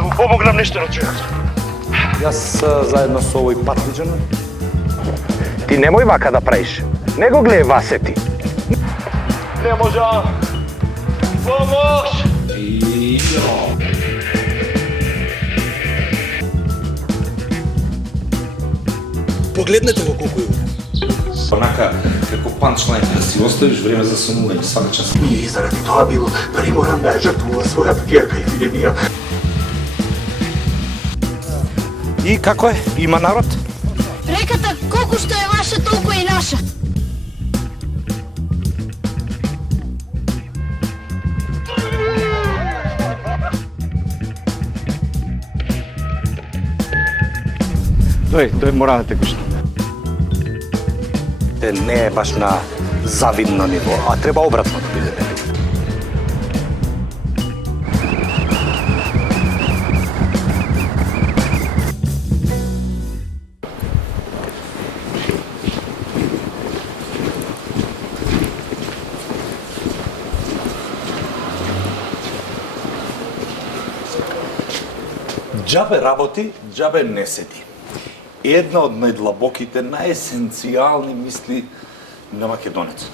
да му помогнам нешто на човекот. Јас заедно со овој патлиџан. Ти немој вака да правиш. Не го гледај Васе ти. Не може. Помош! Погледнете го колку е убав. Онака, како панчлайн да си оставиш време за сонување свака час. И заради тоа бил приморан да жртвува својата ќерка и Филемија. И како е? Има народ? Реката колку што е ваша, толку е и наша. Тој мора да те кушне. Не е баш на завидно ниво, а треба обратно да биде. Џабе работи, џабе не седи. Една од најдлабоките, најесенцијални мисли на македонецот.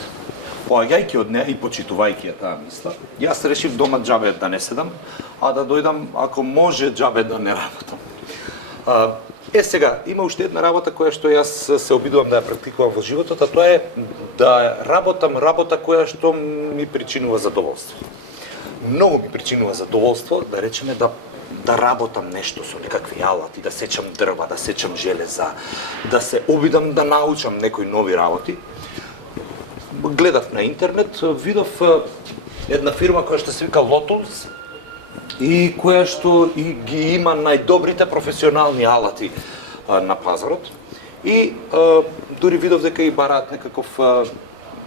Поаѓајќи од неа и почитувајќи ја таа мисла, јас решив дома џабе да не седам, а да дојдам, ако може, џабе да не работам. Сега, има уште една работа која што јас се обидувам да ја практикувам во животот, а тоа е да работам работа која што ми причинува задоволство. Многу ми причинува задоволство, да речеме, да работам нешто со некакви алати, да сечам дрва, да сечам железа, да се обидам да научам некои нови работи. Гледав на интернет, видов една фирма која што се вика Lotus и која што и ги има најдобрите професионални алати на пазарот. И дури видов дека и бараат некаков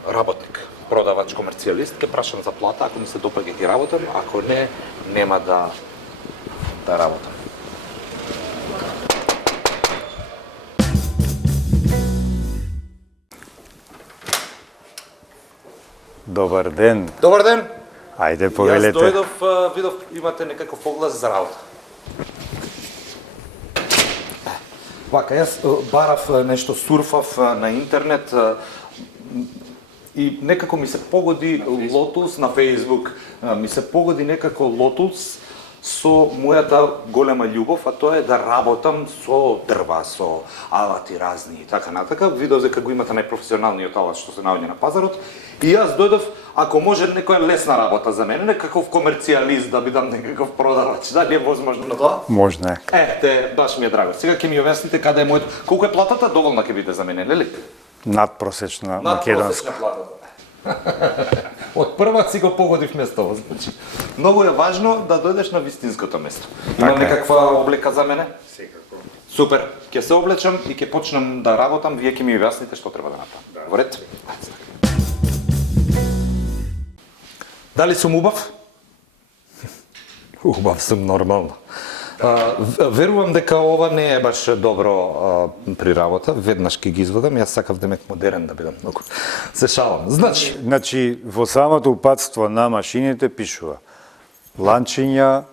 работник, продавач, комерцијалист, ке прашам за плата, ако ми се допаѓа ќе работам, ако не, нема да работам. Добар ден. Добар ден. Ајде, повелете. Јас дојдов, видов имате некаков оглас за работа. Вака, јас барав нешто, сурфав на интернет и некако ми се погоди Lotus на Facebook, ми се погоди некако Lotus со мојата голема љубов, а тоа е да работам со дрва, со алати разни и така натака. Видов дека го имате најпрофесионалниот алат што се наоѓа на пазарот и јас дојдов, ако може некоја лесна работа за мене, некаков комерцијалист да бидам некаков продавач. Дали е возможно тоа? Можно е. Баш ми е драго. Сега ќе ми објасните каде е мојот, колку е платата, доволна ќе биде за мене, нели? Надпросечна македонска. плата. Од прва си го погодив местово, значи. Многу е важно да дојдеш на вистинското место. Има некаква облека за мене? Секако. Супер, ќе се облечам и ќе почнам да работам, вие ќе ми објасните што треба да направам. Во ред? Дали сум убав? Убав сум нормално. Верувам дека ова не е баш добро при работа, веднаш ќе ги извадам, јас сакав демек модерен да бидам многу. Се шалам. Значи, во самото упатство на машините пишува ланчиња,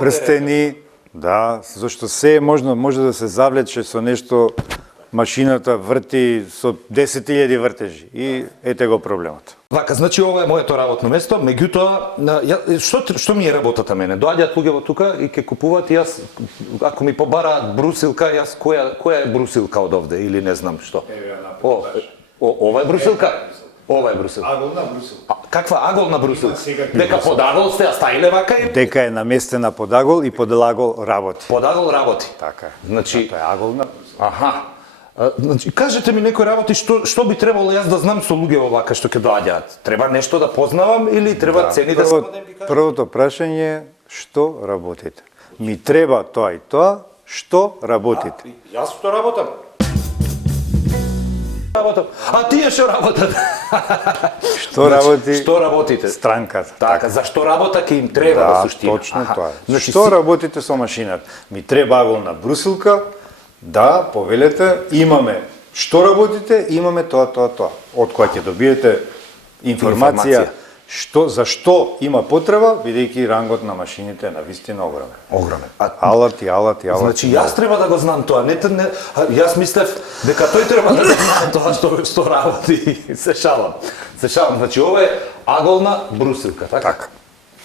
прстени, да, зашто се може да се завлече со нешто, машината врти со 10.000 вртежи и ете го проблемот. Вака, значи ова е моето работно место, меѓутоа, што ми е работата мене? Доаѓаат луѓе во тука и ќе купуваат и јас, ако ми побараат брусилка, јас која е брусилка од овде или не знам што? Ова е брусилка? Ова е брусилка. Аголна брусилка. Каква аголна брусилка? Дека под агол сте ја ставиле вака и... Дека е наместена под агол и под агол работи. Под агол работи? Така е. Значи... Тоа е аголна. Аха. Значи, кажете ми некои работи што би требало јас да знам со луѓе овака што ќе доаѓаат? Треба нешто да познавам или треба цени да складем? Првото прашање е што работите? Ми треба тоа и тоа, што работите? Јас што работам? А тие што работат? Што работи? Што работите? Странката. Така, за што работа ќе им треба Да, суштина? точно тоа. Значи, Што работите со машината? Ми треба аголна брусилка, да, повелете, имаме. Што работите? Имаме тоа. Од која ќе добиете информација Зашто има потреба, бидејќи рангот на машините е навистина огромен. Огромен. Алати. Значи јас треба да го знам тоа, јас мислев дека тој треба да го знае тоа што работи. Се шалам. Значи ова е аголна брусилка, така? Така.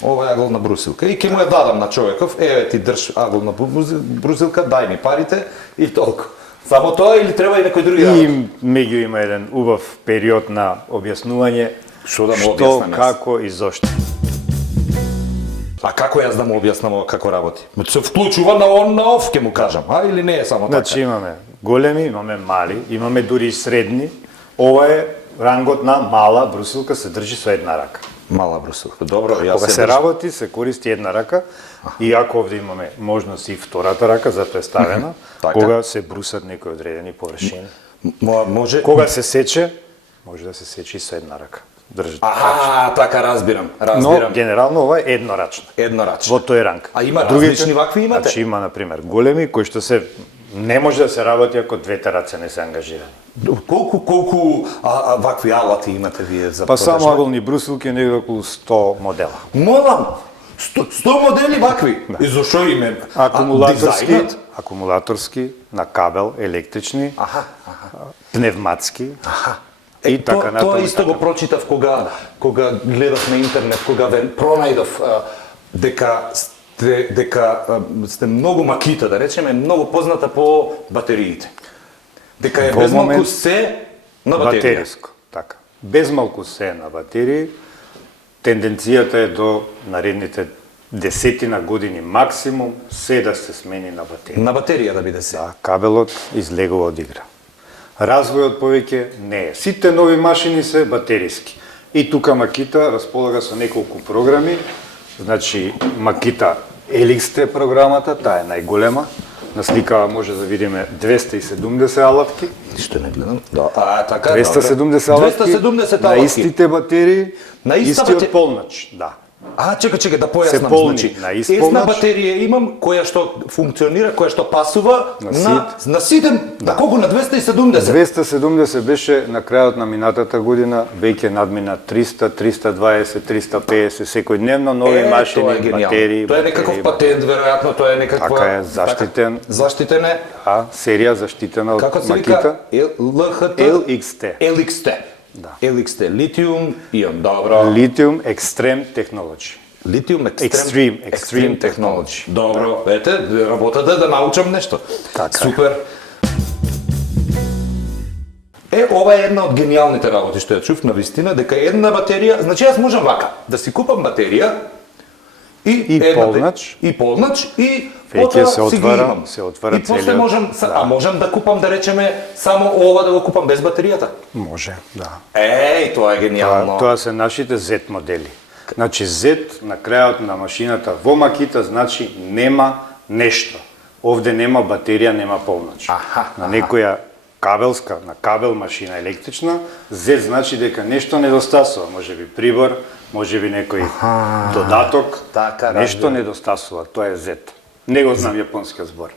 Ова е аголна брусилка и ќе му ја дадам на човеков, еве ти држ аголна брусилка, дај ми парите и толку. Само тоа или треба и некој други работи? И меѓу има еден убав период на објаснување Што да му што, објаснам јас? како и зошто. А како јас да му објаснам како работи? Се вклучува на ов, ќе му кажам, или не е само така? Значи имаме големи, имаме мали, имаме дури и средни. Ова е рангот на мала брусилка, се држи со една рака. Мала брусилка. Добро, јас Кога се работи, се користи една рака, иако овде имаме можност и втората рака, затоа е ставена, Така. кога се брусат некои одредени површини. Може... Кога се сече, може да се сече и со една рака. Држи. така разбирам. Но генерално ова е еднорачна. Еднорачна. Во тој ранг. А има различни вакви имате? Значи има на пример големи кои што се не може да се работи ако двете раце не се ангажирани. Колку вакви алати имате вие за Па само продажба? аголни брусилки негде околу 100 модела. Молам, 100 модели вакви. И зашо име? Акумулаторски, на кабел, електрични, пневматски. И така натаму. Тоа исто го прочитав кога гледав на интернет, кога пронајдов дека сте многу макита, да речеме, многу позната по батериите. Дека е Во без малку момент се на батерија. Батериско, така. Без малку се на батерии. Тенденцијата е до наредните десетина години максимум се да се смени на батерија. На батерија да биде се. Да, кабелот излегува од игра. Развојот повеќе не е. Сите нови машини се батериски. И тука Макита располага со неколку програми. Значи, Макита LXT програмата, таа е најголема. На сликава може да видиме 270 алатки. Што не гледам? Да, така 270 алатки 270 на алатки. истите батерии, На иста истиот батерија? полноч, да. Чекај, да појаснам. Се полни Значи, на ист една полноч. батерија имам која што функционира, која што пасува на сите, да колку на 270. 270 беше на крајот на минатата година, веќе надмина 300, 320, 350, секојдневно нови машини, тоа е гениално. батерии. Тоа е некаков патент, веројатно, тоа е некаква... Така е, заштитен. Заштитен е. Серија заштитена од Како се Макита. вика? LHT? LXT. LXT. Да. LXT, литиум ион, добро. Lithium Extreme Technology. Литиум Extreme Technology. Добро, ете, работата да научам нешто. Така. Супер. Ова е една од гениалните работи што ја чув на вистина, дека една батерија, значи јас можам вака, да си купам батерија и полнач. И полнач и Веќе потоа си ги имам. се отвара И после целиот. можам, а можам да купам, да речеме, само ова да го купам без батеријата. Може, да. Тоа е гениално. Тоа се нашите Z модели. Значи Z на крајот на машината во Макита значи нема нешто. Овде нема батерија, нема полноч. На некоја кабелска, на кабел машина електрична, Z значи дека нешто недостасува, можеби прибор, можеби некој додаток, Така, нешто разбирам. недостасува, тоа е Z. Не го знам јапонскиот збор.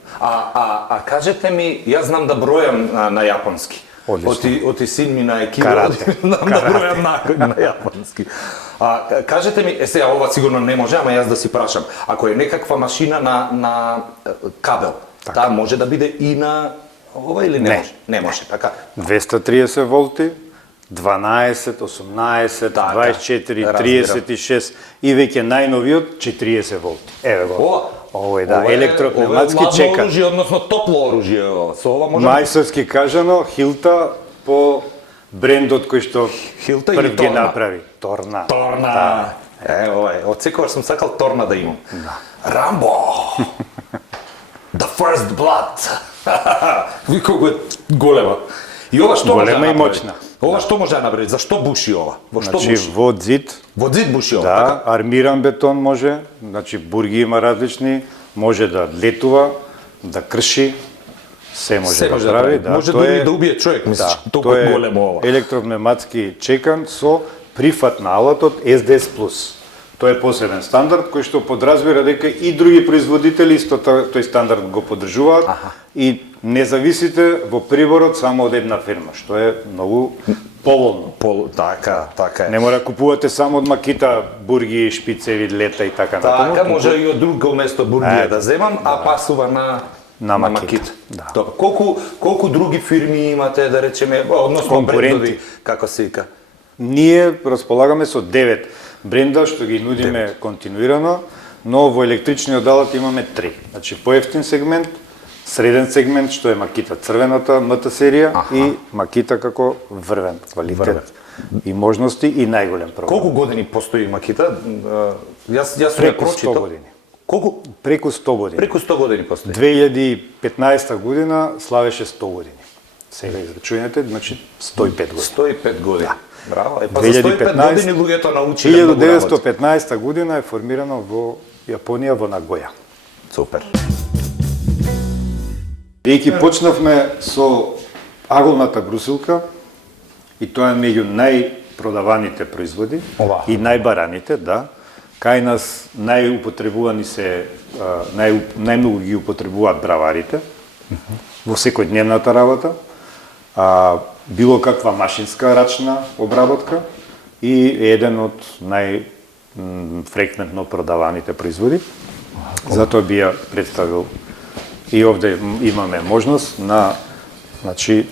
Кажете ми, јас знам да бројам на јапонски. Одлично. Оти син ми на екипа, Карате. знам да бројам на јапонски. Кажете ми, сега ова сигурно не може, ама јас да си прашам. Ако е некаква машина на кабел, таа може да биде и на ова или не може? Не може, така. 230 волти, 12, 18, Така, 24, разбирам. 36 и веќе најновиот 40 волти. Еве го. Ова е да, ова е електропневматски ладно чекан. оружје, односно топло оружје. Со ова можам... Мајсторски кажано, Хилта по брендот кој што Хилта или прв ги Торна? направи. Торна. Торна. Ова е. Од секогаш сум сакал Торна да имам. Рамбо. The First Blood. Ви колку е голема. И ова што може да Голема и направи? мочна. Ова што може да направи? Зашто буши ова? Во што Значи буши? во зид, Во зид буши ова, така? да, армиран бетон може, значи бурги има различни, може да летува, да крши, се може Се да може да прави. прави. Може тоа дури е- да убие човек, мислиш, толку тоа е големо ова. Електропневматски чекан со прифат на алатот SDS+. Тоа е посебен стандард кој што подразбира дека и други производители исто тој стандард го поддржуваат и не зависите во приборот само од една фирма, што е многу поволно. Така е. Не мора да купувате само од Макита бурги, шпицеви, лета и така натаму. Така, може и од друго место бургија да земам, а пасува на Макит. Да. Добро. Колку други фирми имате, да речеме, односно Конкуренти. брендови, како се вика? Ние располагаме со 9 бренда што ги нудиме континуирано, но во електричниот алат имаме 3. Значи поевтин сегмент, среден сегмент што е Макита црвената МТ серија и Макита како врвен квалитет и можности и најголем програм. Колку години постои Макита? Јас сум ја Преку 100 прочитал. години. Колку? Преку 100 години. Преку 100 години постои. 2015 година славеше 100 години. Сега израчујете, значи 105 години. 105 години. Браво. Па за 105 години луѓето научиле многу работи. 1915 година е формирано во Јапонија во Нагоја. Супер. Бидејќи почнавме со аголната брусилка и тоа е меѓу најпродаваните производи Ова. и најбараните, да. Кај нас најупотребувани се најмногу ги употребуваат браварите во секојдневната работа, било каква машинска рачна обработка и еден од најфреквентно продаваните производи. Затоа би ја представил и овде имаме можност на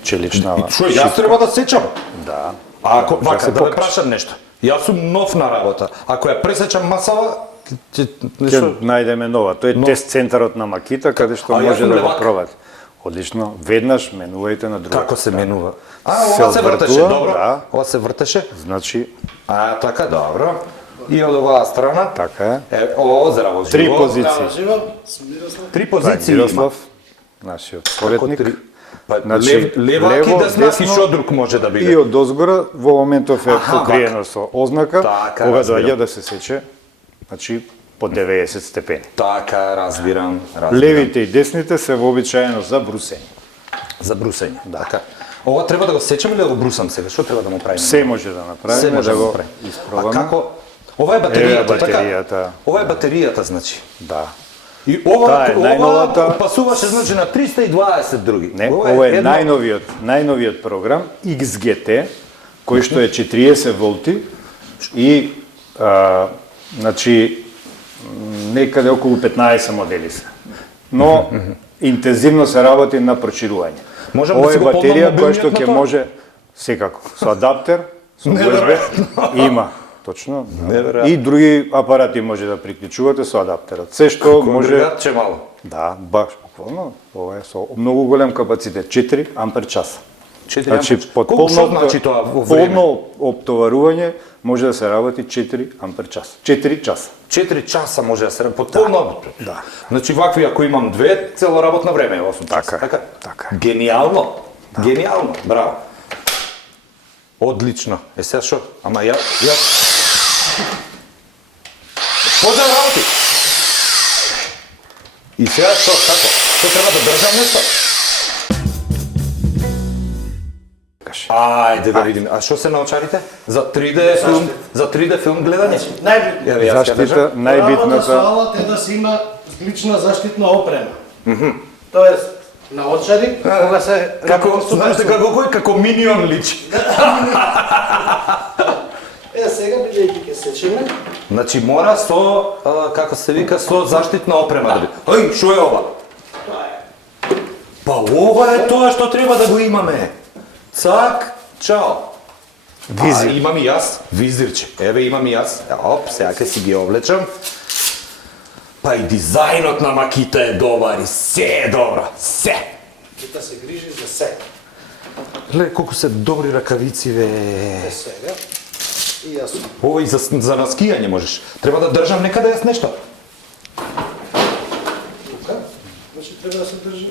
челична. И што, јас треба да сечам? Да. Ако Да вака се да ве покажеш. прашам нешто. Јас сум нов на работа. Ако ја пресечам масава, Ќе нешто најдеме нова. Тој е тест центарот на Макита каде што А, јас може сум да го левак. пробате. Одлично. Веднаш менувајте на друго. како се менува? Се Ова се вртеше, одвртува, добро. да. Ова се вртеше. Значи, Така, добро. И од оваа страна. така е. Здраво, Три живо. позиции. Три Тоа е позиции има. Мирослав, нашиот советник. три? Па, Значи, левак и деснак и десно што друг може да биде? И од озгора во моментов е покриено со ознака, Така, кога разбирам. доаѓа да се сече, значи по 90 степени. Така, разбирам. Левите и десните се вообичаено за брусење. За брусење. Така. Ова треба да го сечам или да го брусам сега? Што треба да му правиме? Се може да направиме, Се може да го направиме. испробаме. А како? Ова е батеријата, батеријата. така? Ова е батеријата, значи. Да. И ова, Таа е најновата. пасуваше значи на 320 други. Не, ова е најновиот програм XGT, кој што е 40 волти и значи некаде околу 15 модели се. Но интензивно се работи на прочирување. Можам да Ова си е го батерија полнам која што мобилниот ќе на тоа? може секако со адаптер, со USB има. Точно. Да. Неверојатно. И други апарати може да приклучувате со адаптерот. Се што може Конгрегатче мало. да, баш буквално, ова е со многу голем капацитет, 4 ампер час. 4 Значи, ампер. под Колку што полно, значи тоа во време? полно оптоварување може да се работи 4 ампер час. 4 часа. 4 часа може да се под полно. Да. Значи вакви ако имам две, цело работно време е 8 часа. Така е, така е. Гениално. Гениално. Браво. Одлично. Сега што? Ама ја Почнем работи. И сега што? Како? Што треба да држам нешто? Ајде да видиме. А што се научарите? За 3D филм, за 3D филм гледање? Најбитно. Еве, јас ќе Заштита, држам. Правото најбитната, со алат е да се има лична заштитна опрема. Тоест, наочари, кога се... Како, знаете како кој? Како минион личи. Сега, бидејќи ќе сечеме, Значи мора со, како се вика, со заштитна опрема да биде. Ај, што е ова? тоа е. Па ова е тоа што треба да го имаме. Цак, чао. Визир. Имам и јас, визирче. Еве имам и јас. Оп, сега ќе си ги облечам. Па и дизајнот на Макита е добар и се е добро. Се. Кита се грижи за се. Гледај колку се добри ракавици, бе. Сега. И јас сум. Ова и за наскијање можеш. Треба да држам некаде јас нешто. Тука. Значи, треба да се држи.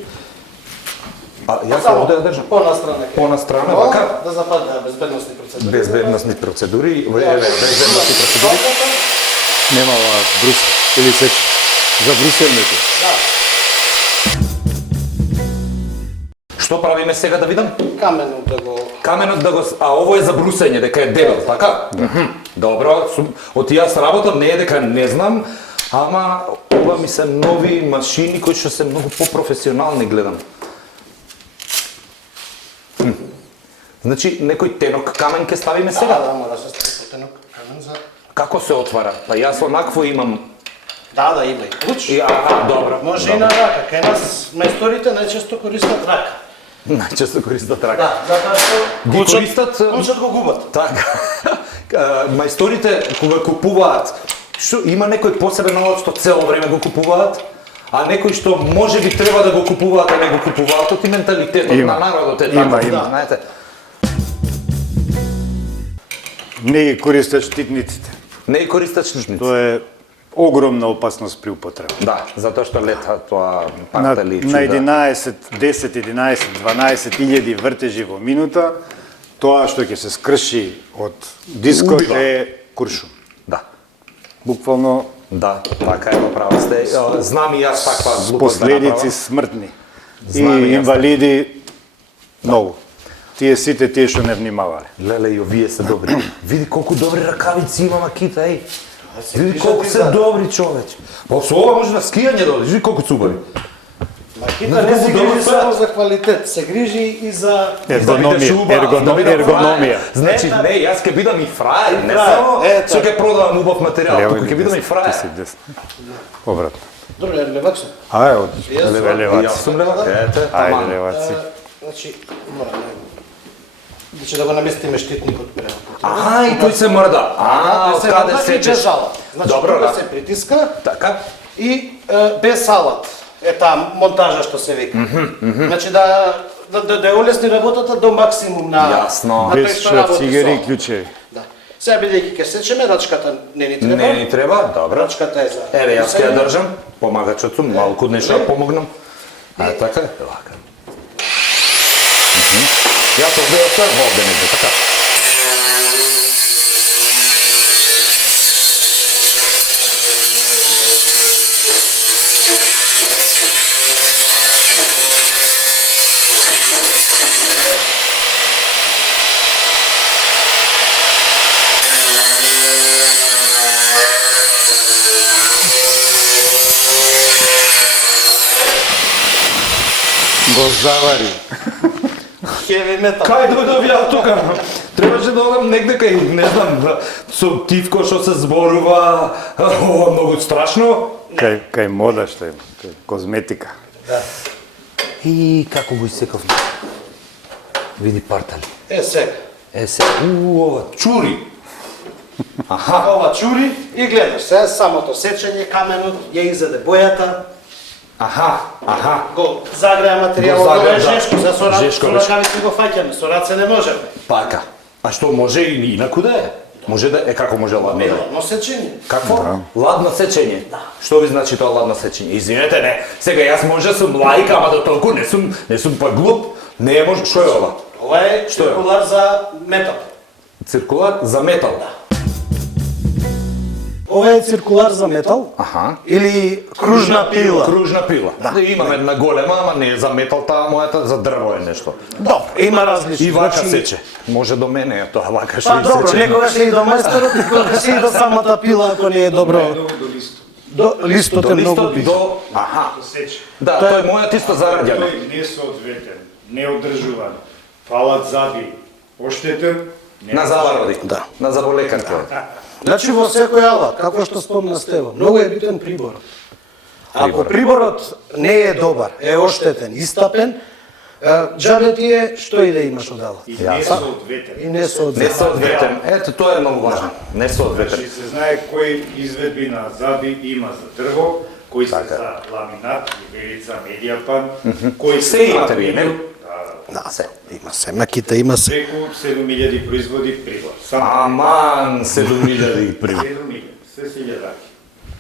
А јас овде да држам. Понастрана. Понастрана, Но, вака. да западне безбедносни процедури. Безбедносни процедури, еве, безбедносни процедури. нема ова брус или сеч за брусењето. Што правиме сега да видам? Каменот да го... Каменот да го... А ово е за брусење, дека е дебел, така? Добро, од јас работам, не е дека не знам, ама ова ми се нови машини кои што се многу попрофесионални гледам. Значи, некој тенок камен ќе ставиме сега? Да, мора да се стави потенок камен за... Како се отвара? Па јас онакво имам... Да, има и клуч. Добро. Може и на рака. Кај нас мајсторите најчесто користат рака. Најчесто користат рака. Да, затоа што Ги користат... клучот го губат. Така. Мајсторите кога купуваат, што има некој посебен овој што цело време го купуваат, а некој што може би треба да го купуваат, а не го купуваат, тоа ти менталитетот на народот е така, Има. знаете. Не ги користат штитниците. Не ги користат штитници. Тоа е огромна опасност при употреба. Да, затоа што лета тоа На, пакта личи. на 11, 10, 11, 12 илјади вртежи во минута, тоа што ќе се скрши од дискот Убива. е куршум. Да. Буквално Да, така е, право сте. Знам и јас таква с глупост да последици направам. смртни. И Знам и јас инвалиди многу. Тие сите тие што не внимавале. Леле, и овие се добри. Види колку добри ракавици има Макита, еј. Види колку се добри човече. Па со ова може на скијање да одиш, види колку се убави. Макита не се грижи само за квалитет, се грижи и за... Ергономија. Значи, Ета. не, јас ќе бидам и фраер, не фраер, само ета. што ќе продавам убав материјал, Лево туку или ќе бидам и десно? фраер. Ти си десно. Обратно. Добре, левак сум. Ајде, одлично. Јас сум. Леваци. Јас сум левак. Ете, Ајде, таман. леваци. Значи, мора Значи да го наместиме штитникот према. А, и тој се мрда. А, од каде сечеш? жала. Значи, Добро, тука да. се притиска Така. и без салат. Е таа монтажа што се вика. Значи да ја улесни работата до максимум на Јасно. на тој Без што работи цигари и со- клучеви. Да. Сега бидејќи ќе сечеме, рачката не ни треба. Не ни треба, добро. Рачката е за... Еве, јас ќе ја држам, помагачот сум, малку нешто да помогнам. А, така е, лака. Јас овде оставам овде негде, така. Го завари. Хеви метал. Кај дојдов ја тука? Требаше да одам негде кај, не знам, со тивко што се зборува, ова многу страшно. Кај мода што има, кај козметика. И како го исекавме. Види партали. Е сега. Е се, ова чури. Ова чури и гледаш, сега самото сечење, каменот, ја изеде бојата, Аха. го загреа материјалот, Го го загреа, е да. жешко, за со Жешко беше. ракавици го фаќаме, со раце не можеме. Пака. А што може и инаку да е? Може да е како може ладно да е? Мелано сечење. Какво? Ладно сечење. Што ви значи тоа ладно сечење? Извинете, не. Сега јас може да сум лаик, ама до толку не сум па глуп. Не може. Што е ова? Ова е Што е? циркулар за метал. Циркулар за метал. Ова е циркулар за метал Аха. или кружна пила. Кружна пила. Да. Имам една голема, ама не е за метал, таа мојата за дрво е нешто. Добро, има различни. И вака Значи, сече. Може до мене е тоа вака што Па и добро, сече. некогаш е и до мајсторот, некогаш е и до самата пила, ако не е добро. До листот е многу Листот битен. до... Аха. Сече. Да, тој е мојот исто зараѓан. Тој несоодветен, неодржуван, фалат заби, оштетен, На завароди. Да. На заболекарка. Значи во секој алат, како што спомна Стево, многу е битен приборот. Ако приборот не е добар, е оштетен, истапен, џабе ти е што и да имаш од алат. и несоодветен. И не соодветен. Несоодветен. Ето, тоа е многу важно. Несоодветен. Значи се знае кои изведби на заби има за дрво, кои се Така. за ламинат, ливерица, медијапан, кои Се се имате за вие, не? видео, Да, се, има се, макита има се. преку 7000 производи прибор. Само Аман, 7000 прибор. 7000, се се илјадаки.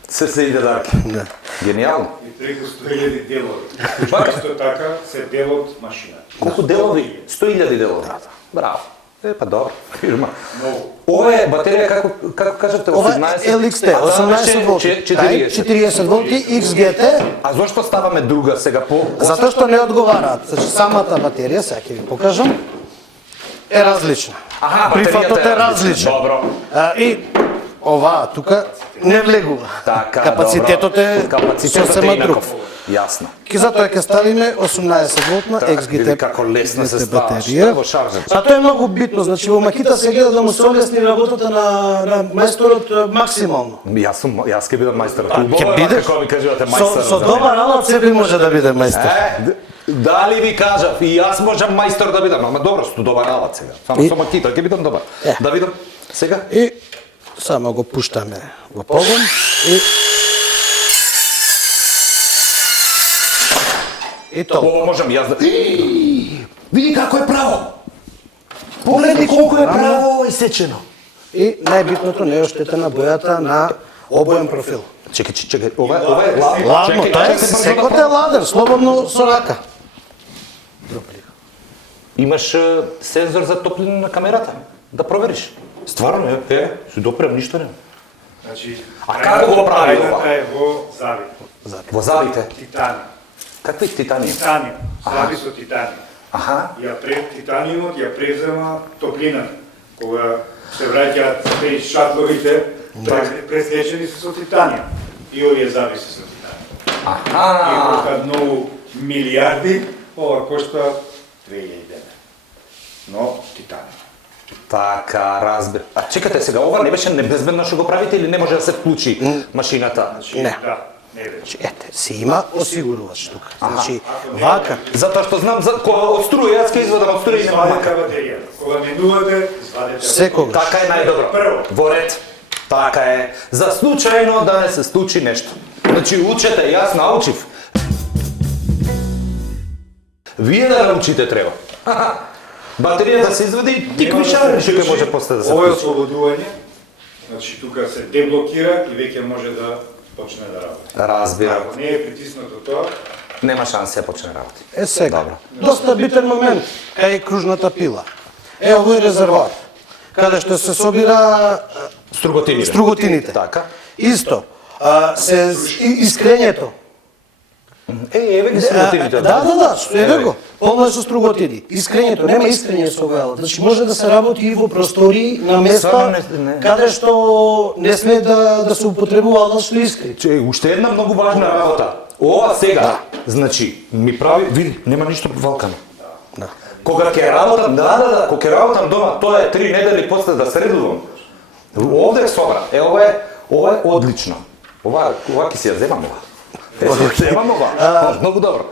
Се иде даки. Да. Гениално. И преку 100.000 делови. Бака. Исто така се дел од машината. Колку делови? 100.000 делови. Браво. Е, па добро, фирма. Многу. Ова е батерија, како кажете, Ова 18? е LXT, 18 волти. Тај, 40 волти, XGT, А зошто ставаме друга сега по... затоа што не одговараат. Значи, самата батерија, сега ќе ви покажам, е различна. Аха, Прифатот батеријата е различен. Добро. И оваа тука не влегува. Така, Капацитетот добро. е Капацитетот сосема е друг. инаков. Јасно. Ки затоа ќе ставиме 18 волтна Така, XGT види како лесно се ставаш, батерија. во шаржер. А тоа е многу битно, значи во макита се гледа да му се олесни работата на мајсторот максимално. Јас ќе бидам мајстор. ќе бидеш. Како ми кажувате Со, мајстор. со добар алат себе може да биде мајстор. Дали ви кажав, и јас можам мајстор да бидам, ама добро, сто добар алат сега. Само со макита ќе бидам добар. Да видам сега. И само го пуштаме во погон и тоа. Ово можам јас да... Види како е право! Погледни колку е право исечено. И најбитното не е оштетена бојата на обоен профил. Чекај, ова е ладно. Ладно, тоа е, секот е ладен, слободно со рака. Имаш сензор за топлина на камерата, да провериш. Стварно се допрем, ништо нема. Значи, А како го прави ова? Крајната е во зави. Во забите. Титани. Какви титани? Титаниум. Зави со титаниум. Аха. Титаниумот ја превзема топлината. Кога се враќаат тези шатловите, преслечени се со титаниум. И овие зави се со титаниум. И Аха. коштаат многу милиарди, ова кошта 2000 дена. Но титаниум. Така, разбир. А чекате сега, ова не беше небезбедно што го правите или не може да се вклучи машината? Не. Да, не вече. Ете, си има осигурувач тука. Значи, вака. Затоа што знам за кога од струја, јас ќе извадам од струја и нема мака. Извадете батеријата. Кога менувате, извадете. Секогаш. Така е најдобро. Прво. Во ред. Така е. За случајно да не се случи нешто. Значи учете, јас научив. Вие да научите треба. Батеријата се извади и ти кој шариш ќе може после да се Ова е вклучи. ослободување. Значи тука се деблокира и веќе може да почне да работи. Разбирам. Ако не е притиснато тоа, Нема шанса да почне работи. Е сега. Добро. Доста битен момент кај кружната пила. Е овој резервоар, каде што се собира струготините. Така. Исто, се искрењето. Еве ги струготините. Да, еве го. Полно е со струготини. Искрењето, нема искрење со овој алат. Значи може да се работи и во простори на места Стварно не. каде што не сме да се употребува алат што искри. Уште една многу важна работа. Ова сега, значи, ми прави, види, нема ништо валкано. Да. Кога ќе работам, кога ќе работам дома, тоа е 3 недели после да средувам. Овде е собра. Ова е одлично. Ова ќе си ја земам ова. Земам ова. Многу добро.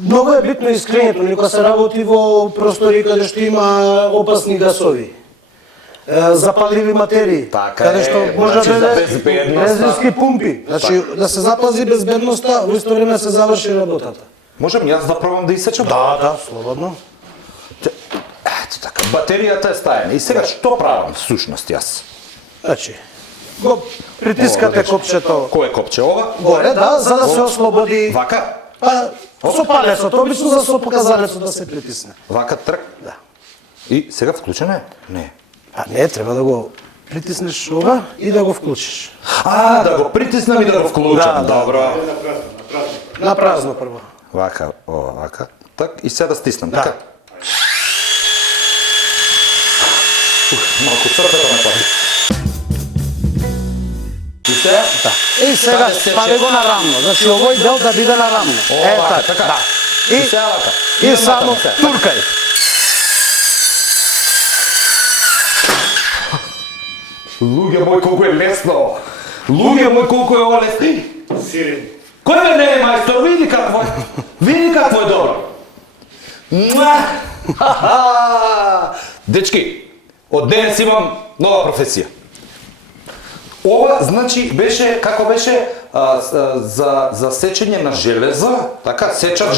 Многу е битно искрењето, никога се работи во простори каде што има опасни гасови. Запаливи материи, Така каде е, што може значи, да за биде безбедноста. бензински пумпи. Значи да се запази безбедноста, во исто време се заврши работата. Можам јас да пробам да исечам? Да, слободно. Ето така, батеријата е стајана. И сега што правам всушност јас? Значи, го притискате копчето Кој е копче ова? горе, да, за да се ослободи. Вака? Па, со палецот, обично за со показалецот да се притисне. Вака трк? Да. И сега вклучено е? Не. А не, треба да го притиснеш ова и да го вклучиш. Да го притиснам и да го вклучам. Да. Добро. На празно прво. Вака, ова, вака. Так, и сега да стиснам. Да. Така. Малку срцето ме пати. И сега? Да. И сега стави го на рамно. Значи овој дел да биде на рамно. Ова, така. Да. И сега вака. И само туркај. Луѓе мој колку е лесно. Луѓе мој колку е ова лесно. сирени. Кој ме не е мајстор, види какво е. Види какво е добро. Муа! Ха-ха! Дечки, од денес имам нова професија. Ова, значи, беше, како беше, за сечење на железо, така, сечач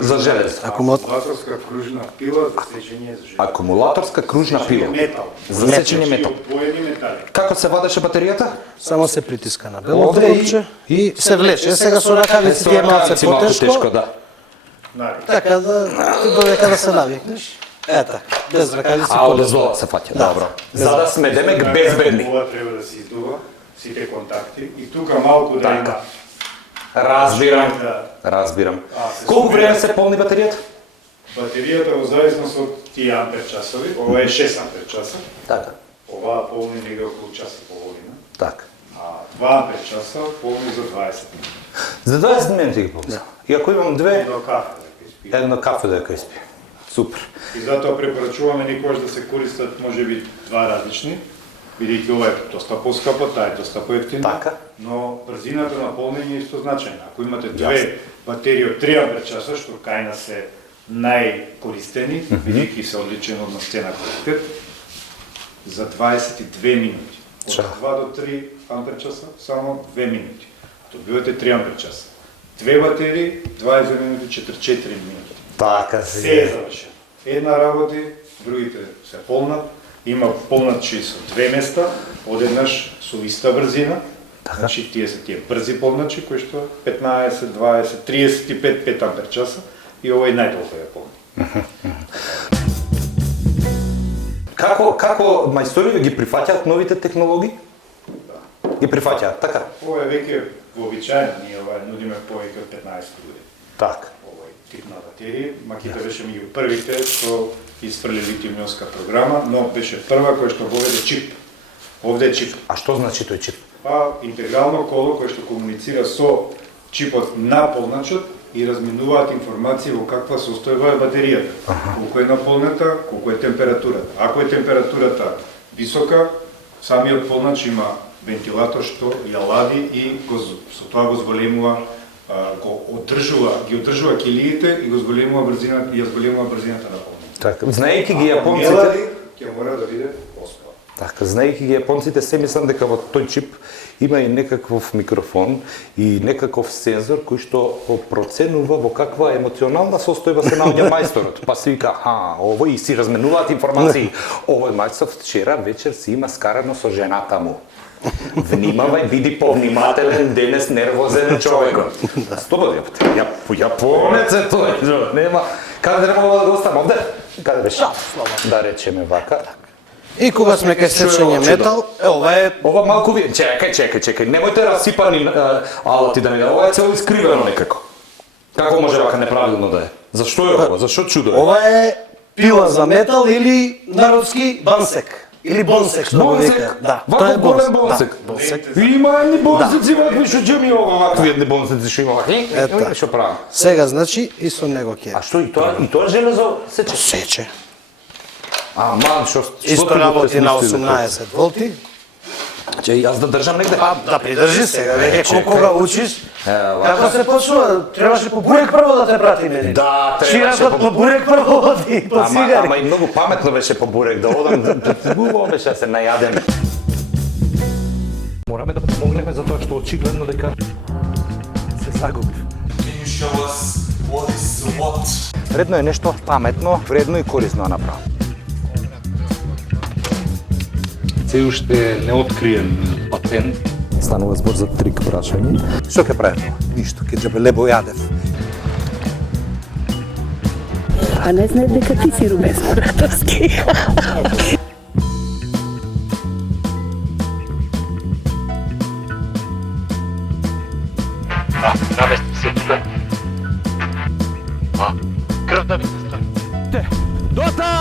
за железо. Акумулаторска кружна пила за сечење за железо. Акумулаторска кружна пила. Метал. За сечење метал. Одвоени метали. Како се вадеше батеријата? Само се притиска на белото Овде и- копче и се влече. Сега со ракавиците е малце малку потешко. тешко, да. Така да додека да се навикнеш. Ета, без ракавици А од подозвола. дозвола се фаќа, добро. За да сме демек безбедни. Ова треба да се издува, сите контакти и тука малку да има. Разбирам. Да. Разбирам. се Колку собира. време се полни батеријата? Батеријата во зависност од тие ампер часови, ова е 6 ампер часа, Така. оваа полни негде околу час и половина, Така. а 2 ампер часа, полни за 20 минути. За 20 минути ги ползва. И ако имам две, Едно кафе да испи. едно кафе да изпи. Супер. И затоа препорачуваме никогаш да се користат можеби два различни, бидејќи ова е доста поскапо, таа е доста поевтина. Така. Но брзината на полнење е исто значајна. Ако имате две батерии од 3 ампер часа, што кај нас се најкористени, бидејќи се одличен однос цена квалитет, за 22 минути. Од 2 до 3 ампер часа, само 2 минути. Добивате 3 ампер часа. Две батерии, 20 минути, 4 минути. Така Се е завршено. Една работи, другите се полнат, има полначи со две места, одеднаш со иста брзина, значи тие се тие брзи полначи, кои што 15, 20, 35, 5 ампер часа и овој најдолго ја полни. Како мајсториве ги прифаќаат новите технологии? Ги прифаќаат, така? Ова е веќе вообичаено, ние ова нудиме повеќе од 15 години. Така. Овој тип на батерии, Макита беше меѓу првите што изфрли литиум-ионска програма, но беше прва која што воведе чип. Овде е чип. А што значи тој чип? Па интегрално коло кое што комуницира со чипот на полначот и разменуваат информации во каква состојба е батеријата. Колку е наполнета, колку е температурата. Ако е температурата висока, самиот полнач има вентилатор што ја лади и со тоа го зголемува, ги одржува килиите и го зголемува брзината, ја зголемува брзината на полнач. Така, знаејќи ги Ако јапонците, мелади, ќе мора да биде поспа. така, знаејќи ги јапонците, се мислам дека во тој чип има и некаков микрофон и некаков сензор кој што проценува во каква емоционална состојба се наоѓа мајсторот. Па се вика, овој и си разменуваат информации. Овој мајстор вчера вечер си има скарано со жената му. Внимавај, биди повнимателен, денес нервозен човекот. Слободно, јапонец е тој, нема. Каде мога да го оставам овде? Каде беше? Да речеме вака. И кога сме кај сечење метал, ова е Ова малку ви... Чекај, немојте расипани алати да ми да... Ова е цело искривено некако. Како може вака неправилно да е? Зашто е ова? Зашто чудо е? ова е пила за метал или народски бансек. Или бонсек, што го вика. Да, тоа е голем бонсек. бонсек. Да, бонсек. Има едни бонсеци вакви што ќе ми ова вакви едни бонсеци што има вакви. Ета. Што правам? Сега, значи, и со него ќе. А што и тоа железо сече? Сече. Ман, што Исто работи на 18 волти. Че јас да држам негде? Па, да придржи сега, веќе кога учиш. Ева, Како се почнува? Требаше по бурек прво да те прати мене. Да, требаше Ширакот по бурек прво оди, по цигари. Ама и многу паметно беше по бурек да одам, убаво беше да се најадем. Мораме да помогнеме за тоа што очигледно дека се загубив. Вредно е нешто паметно, вредно и корисно да направам. Се уште не откриен патент. Станува збор за трик прашање. Што ќе правиме? Ништо, ќе џабе лебо јадев. А не знаеш дека ти си Рубен Споратовски. Намести се тука. Крв да ви се стави. Дота!